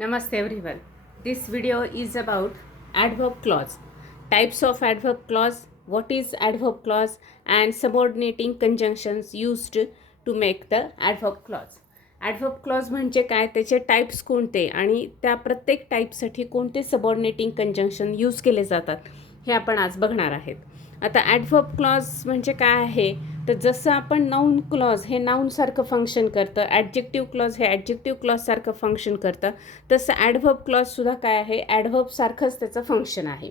Namaste everyone. This video is about adverb clause. Types of adverb clause, what is adverb clause and subordinating conjunctions used to make the adverb clause. Adverb clause म्हणजे काय, त्याचे types कोणते आणि त्या प्रत्येक टाईपसाठी कोणते subordinating conjunction use केले जातात हे आपण आज बघणार आहेत. आता ॲडव्हर्ब क्लॉज म्हणजे काय आहे, तर जसं आपण नाऊन क्लॉज हे नाऊनसारखं फंक्शन करतं, ॲडजेक्टिव्ह क्लॉज हे ॲडजेक्टिव्ह क्लॉजसारखं फंक्शन करतं, तसं ॲडव्हर्ब क्लॉजसुद्धा काय आहे, ॲडव्हर्बसारखंच त्याचं फंक्शन आहे.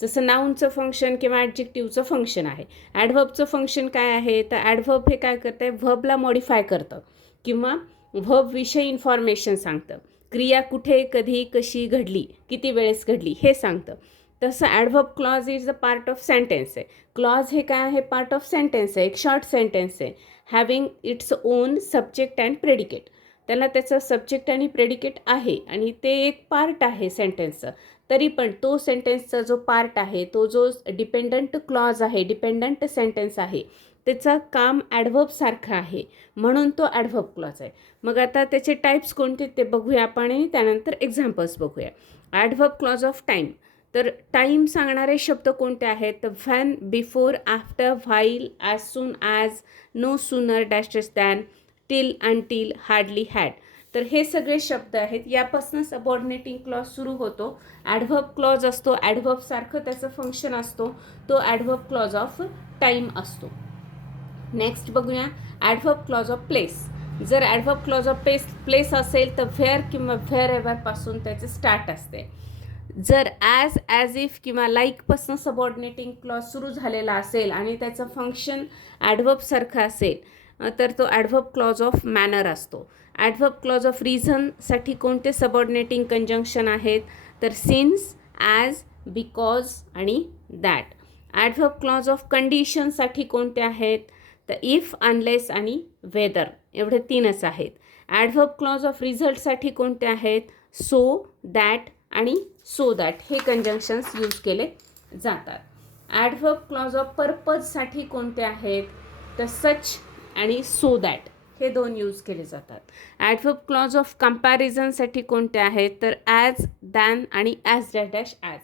जसं नाऊनचं फंक्शन किंवा ॲडजेक्टिव्हचं फंक्शन आहे. ॲडव्हर्बचं फंक्शन काय आहे, तर ॲडव्हर्ब हे काय करतं आहे, व्हर्बला मॉडिफाय करतं किंवा व्हर्बविषयी इन्फॉर्मेशन सांगतं. क्रिया कुठे, कधी, कशी घडली, किती वेळेस घडली हे सांगतं. तसं adverb clause is a part of sentence आहे. क्लॉज हे काय आहे, पार्ट ऑफ सेंटेन्स आहे, एक शॉर्ट सेंटेन्स आहे, having its own subject and predicate. त्याला त्याचं सब्जेक्ट आणि प्रेडिकेट आहे आणि ते एक पार्ट आहे सेंटेन्सचं. तरी पण तो सेंटेन्सचा जो पार्ट आहे, तो जो डिपेंडंट क्लॉज आहे, डिपेंडंट सेंटेन्स आहे, त्याचं काम ॲडव्हर्बसारखं आहे, म्हणून तो ॲडव्हर्ब क्लॉज आहे. मग आता त्याचे टाईप्स कोणते ते बघूया आपण आणि त्यानंतर एक्झाम्पल्स बघूया. ॲडव्हर्ब क्लॉज ऑफ टाईम, तर टाईम सांगणारे शब्द कोणते आहेत, तर when, before, after, while, as soon as, no sooner, dash than, till, until, hardly, had. तर हे सगळे शब्द आहेत. यापासून सबऑर्डिनेटिंग क्लॉज सुरू होतो. ॲडव्हर्ब क्लॉज असतो, ॲडव्हर्बसारखं त्याचं फंक्शन असतो, तो ॲडव्हर्ब क्लॉज ऑफ टाईम असतो. नेक्स्ट बघूया ॲडव्हर्ब क्लॉज ऑफ प्लेस. जर ॲडव्हर्ब क्लॉज ऑफ प्लेस असेल तर व्हेअर किंवा व्हेअर एव्हरपासून त्याचे स्टार्ट असते. जर ॲज इफ किंवा लाईकपासून सबऑर्डिनेटिंग क्लॉज सुरू झालेला असेल आणि त्याचं फंक्शन ॲडव्हर्बसारखं असेल तर तो ॲडव्हर्ब क्लॉज ऑफ मॅनर असतो. ॲडव्हर्ब क्लॉज ऑफ रिझनसाठी कोणते सबऑर्डिनेटिंग कंजंक्शन आहेत, तर सिन्स, ॲज, बिकॉज आणि दॅट. ॲडव्हर्ब क्लॉज ऑफ कंडिशनसाठी कोणते आहेत, तर इफ, अनलेस आणि वेदर. एवढे तीनच आहेत. ॲडव्हर्ब क्लॉज ऑफ रिझल्टसाठी कोणते आहेत, सो, दॅट आणि सो दॅट हे कंजंक्शन्स यूज केले जातात. ॲडव्हर्ब क्लॉज ऑफ पर्पजसाठी कोणते आहेत, तर सच आणि सो दॅट हे दोन यूज केले जातात. ॲडव्हर्ब क्लॉज ऑफ कंपॅरिझनसाठी कोणते आहेत, तर ॲज, दॅन आणि as dash as.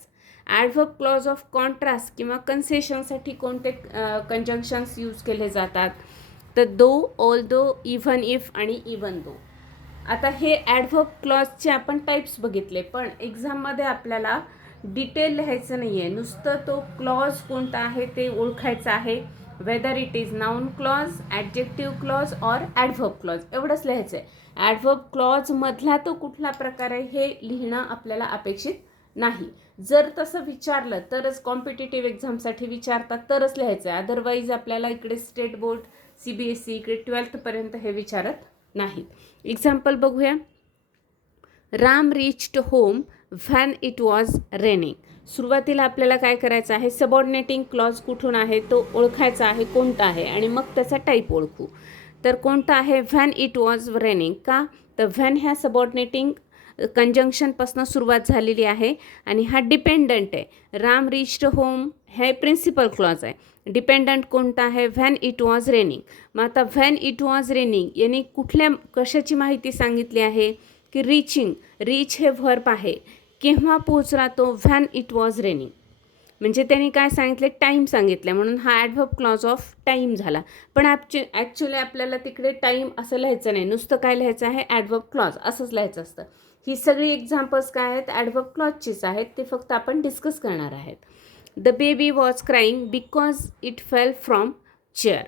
Adverb clause of contrast किंवा कन्सेशनसाठी कोणते कंजंक्शन्स यूज केले जातात, तर दो, ऑल दो, इव्हन इफ आणि इव्हन दो. आता हे ॲडव्हर्ब क्लॉजचे आपण टाईप्स बघितले, पण एक्झाममध्ये आपल्याला डिटेल लिहायचं नाही आहे, नुसतं तो क्लॉज कोणता आहे ते ओळखायचं आहे. Whether it is known clause, adjective clause or adverb clause एवढंच लिहायचं आहे. ॲडव्हर्ब क्लॉजमधला तो कुठला प्रकार आहे हे लिहिणं आपल्याला अपेक्षित नाही. जर तसं विचारलं तरच कॉम्पिटेटिव्ह एक्झामसाठी विचारतात तरच लिहायचं आहे, अदरवाईज आपल्याला इकडे स्टेट बोर्ड, CBSE इकडे 12th हे विचारत नाहीत. एक्झाम्पल बघूया. Ram reached home when it was raining. सुरुवातीला आपल्याला काय करायचं आहे, सबऑर्डिनेटिंग क्लॉज कुठून आहे तो ओळखायचा आहे, कोणता आहे, आणि मग त्याचा टाईप ओळखू. तर कोणता आहे, व्हॅन इट वॉज रेनिंग. का, तर व्हॅन ह्या सबऑर्डिनेटिंग कंजंक्शनपासून सुरुवात झालेली आहे आणि हा डिपेंडंट आहे. राम रिच्ड होम हे प्रिन्सिपल क्लॉज आहे. डिपेंडंट कोणता आहे, व्हॅन इट वॉज रेनिंग. मग आता व्हॅन इट वॉज रेनिंग याने कशाची माहिती सांगितली आहे, की रिचिंग. रिच हे व्हर्ब आहे. केव्हा पोहोचला तो, व्हॅन इट वॉज रेनिंग. म्हणजे त्यांनी काय सांगितले, टाईम सांगितलं, म्हणून हा ॲडव्हर्ब क्लॉज ऑफ टाईम झाला. पण ॲक्च्युली आपल्याला तिकडे टाईम असं लिहायचं नाही, नुसतं काय लिहायचं आहे, ॲडव्हर्ब क्लॉज असंच लिहायचं असतं. ही सगळी एक्झाम्पल्स काय आहेत, ॲडव्हर्ब क्लॉजचीच आहेत, ते फक्त आपण डिस्कस करणार आहेत. The baby was crying because it fell from chair.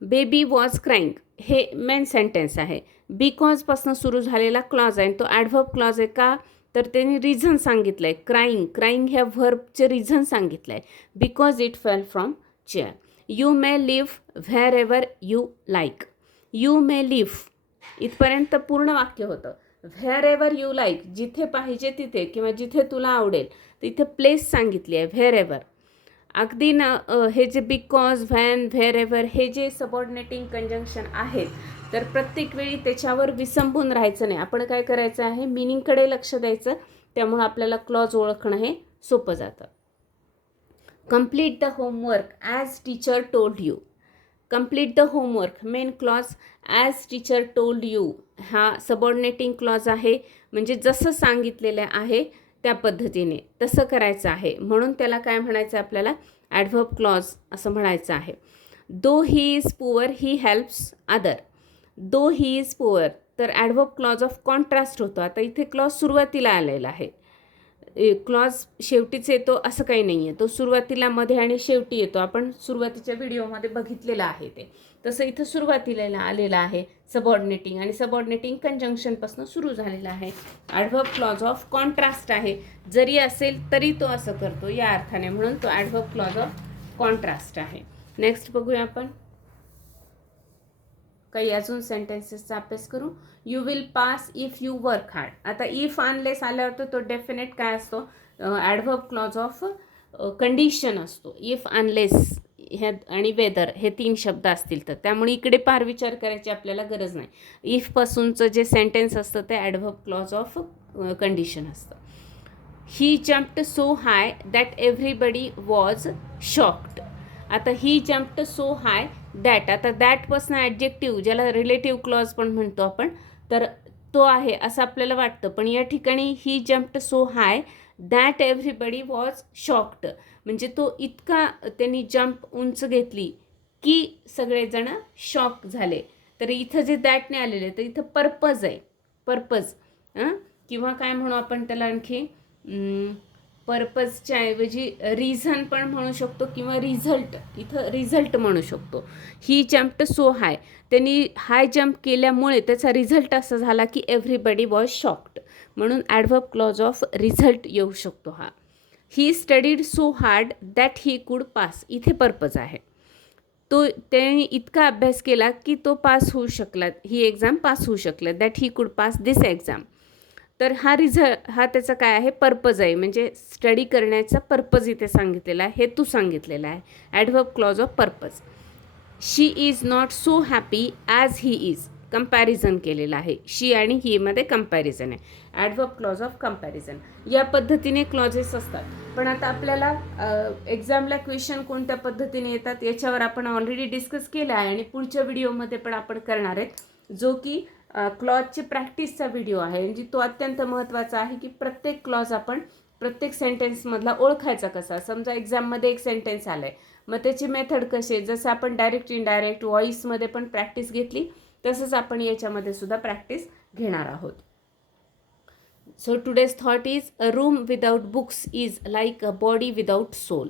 Baby was crying हे मेन सेंटेन्स आहे. बिकॉजपासून सुरू झालेला क्लॉज आहे, तो ॲडव्हर्ब क्लॉज आहे. का, तर त्यांनी रिझन सांगितलं आहे. क्राईंग ह्या व्हर्बचे रिझन सांगितलं आहे, because it fell from chair. You may live wherever you like. You may live इथपर्यंत पूर्ण वाक्य होतं. व्हेअर एव्हर यू लाईक, जिथे पाहिजे तिथे किंवा जिथे तुला आवडेल, तर इथे प्लेस सांगितली आहे, व्हेअर एव्हर. अगदी हे जे बिकॉज, व्हॅन, व्हेअर एव्हर हे जे सबऑर्डिनेटिंग कंजंक्शन आहेत, तर प्रत्येक वेळी त्याच्यावर विसंबून राहायचं नाही. आपण काय करायचं आहे, मिनिंगकडे लक्ष द्यायचं, त्यामुळं आपल्याला क्लॉज ओळखणं हे सोपं जातं. Complete the homework as teacher told you. Complete the homework main clause, as teacher told you हा सबऑर्डिनेटिंग क्लॉज आहे, म्हणजे जसं सांगितलेलं आहे त्या पद्धतीने तसं करायचं आहे, म्हणून त्याला काय म्हणायचं आपल्याला, ॲडव्हर्ब क्लॉज असं म्हणायचं आहे. Though he is poor he helps other. Though he is poor, तर ॲडव्हर्ब क्लॉज ऑफ कॉन्ट्रास्ट होतो. आता इथे क्लॉज सुरुवातीला आलेला आहे, क्लॉज शेवटीच येतो असं काही नाही आहे, तो सुरुवातीला, मध्ये आणि शेवटी येतो. आपण सुरुवातीच्या व्हिडिओमध्ये बघितलेलं आहे ते. तसं इथं सुरुवातीला आलेलं आहे सबऑर्डिनेटिंग, आणि सबऑर्डिनेटिंग कंजंक्शनपासून सुरू झालेलं आहे. ॲडव्हर्ब क्लॉज ऑफ कॉन्ट्रास्ट आहे, जरी असेल तरी तो असं करतो या अर्थाने, म्हणून तो ॲडव्हर्ब क्लॉज ऑफ कॉन्ट्रास्ट आहे. नेक्स्ट बघूया आपण काही अजून सेंटेन्सेसचा अभ्यास करू. You will pass if you work hard. आता इफ अनलेस आल्यावर तो डेफिनेट काय असतो, ॲडव्हर्ब क्लॉज ऑफ कंडिशन असतो. इफ अनलेस ह्या आणि वेदर हे 3 शब्द असतील तर, त्यामुळे इकडे फार विचार करायची आपल्याला गरज नाही. इफपासूनचं जे सेंटेन्स असतं ते ॲडव्हर्ब क्लॉज ऑफ कंडिशन असतं. He jumped so high that everybody was shocked. आता he jumped so high that, आता दॅटपासून ॲडजेक्टिव्ह ज्याला रिलेटिव्ह क्लॉज पण म्हणतो आपण, तर तो आहे असं आपल्याला वाटतं, पण या ठिकाणी he jumped so high that everybody was shocked, म्हणजे तो इतका त्यांनी जम्प उंच घेतली की सगळेजण शॉक झाले. तर इथं जे दॅटने आलेले तर इथं पर्पज आहे, पर्पज, किंवा काय म्हणू आपण त्याला आणखी, पर्पजच्या ऐवजी रिझन पण म्हणू शकतो, किंवा रिझल्ट, इथं रिझल्ट म्हणू शकतो. ही जम्प्ड सो हाय, त्यांनी हाय जम्प केल्यामुळे त्याचा रिझल्ट असा झाला की एव्हरीबडी वॉज शॉक्ड, म्हणून ॲडव्हर्ब क्लॉज ऑफ रिझल्ट येऊ शकतो हा. He studied so hard that he could pass, इथे पर्पज आहे. तो त्याने इतका अभ्यास केला की तो पास होऊ शकला, ही एक्झाम पास होऊ शकला, that he could pass this exam. तर हा त्याचा काय आहे, पर्पज आहे, म्हणजे स्टडी करण्याचा पर्पज इथे सांगितलेला आहे, हेतू सांगितलेला आहे, adverb clause of purpose. She is not so happy as he is, comparison केलेलं आहे, शी आणि ही मध्ये कंपॅरिझन आहे, ॲडव्हर्ब क्लॉज ऑफ कंपॅरिझन. या पद्धतीने क्लॉजेस असतात. पण आता आपल्याला एक्झामला क्वेश्चन कोणत्या पद्धतीने येतात याच्यावर आपण ऑलरेडी डिस्कस केलं आहे, आणि पुढच्या व्हिडिओमध्ये पण आपण करणार आहेत, जो की क्लॉजची प्रॅक्टिसचा व्हिडिओ आहे. म्हणजे तो अत्यंत महत्त्वाचा आहे की प्रत्येक क्लॉज आपण प्रत्येक सेंटेन्समधला ओळखायचा कसा. समजा एक्झाममध्ये एक सेंटेन्स आलं आहे, मग त्याची मेथड कशी आहे, जसं आपण डायरेक्ट इनडायरेक्ट व्हॉईसमध्ये पण प्रॅक्टिस घेतली तसंच आपण याच्यामध्ये सुद्धा प्रॅक्टिस घेणार आहोत. So today's thought is, a room without books is like a body without soul.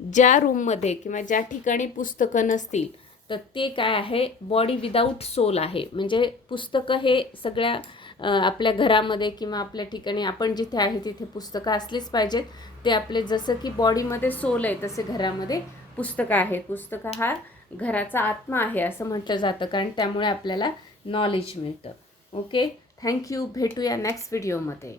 ज्या रूममध्ये किंवा ज्या ठिकाणी पुस्तकं नसतील तर ते काय आहे, बॉडी विदाऊट सोल आहे. म्हणजे पुस्तकं हे सगळ्या आपल्या घरामध्ये किंवा आपल्या ठिकाणी आपण जिथे आहे तिथे पुस्तकं असलीच पाहिजेत. ते आपले जसं की बॉडीमध्ये सोल आहे तसे घरामध्ये पुस्तकं आहेत. पुस्तकं हा घराचा आत्मा आहे असं म्हटलं जातं, कारण त्यामुळे आपल्याला नॉलेज मिळतं. Okay, thank you. भेटूया नेक्स्ट व्हिडिओमध्ये.